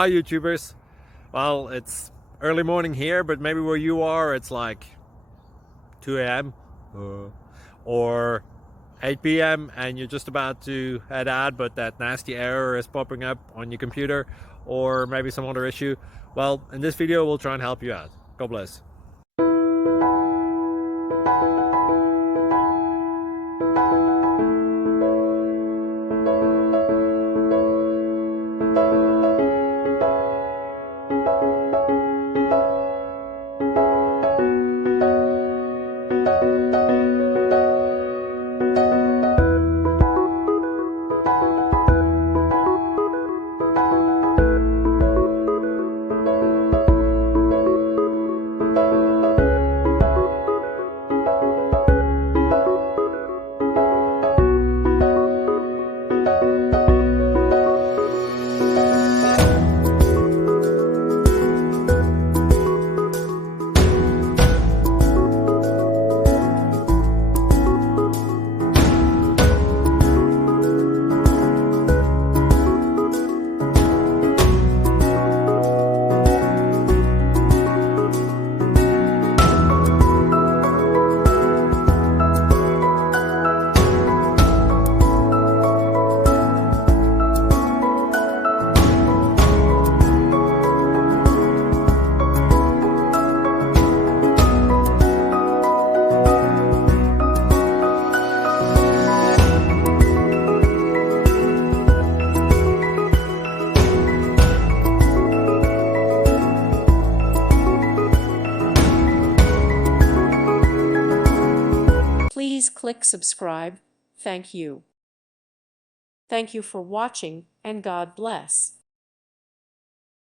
Hi YouTubers. Well, it's early morning here, but maybe where you are it's like 2 a.m. Or 8 p.m. and you're just about to head out, but that nasty error is popping up on your computer, or maybe some other issue. Well, in this video we'll try and help you out. God bless. Please click subscribe. Thank you. Thank you for watching, and God bless.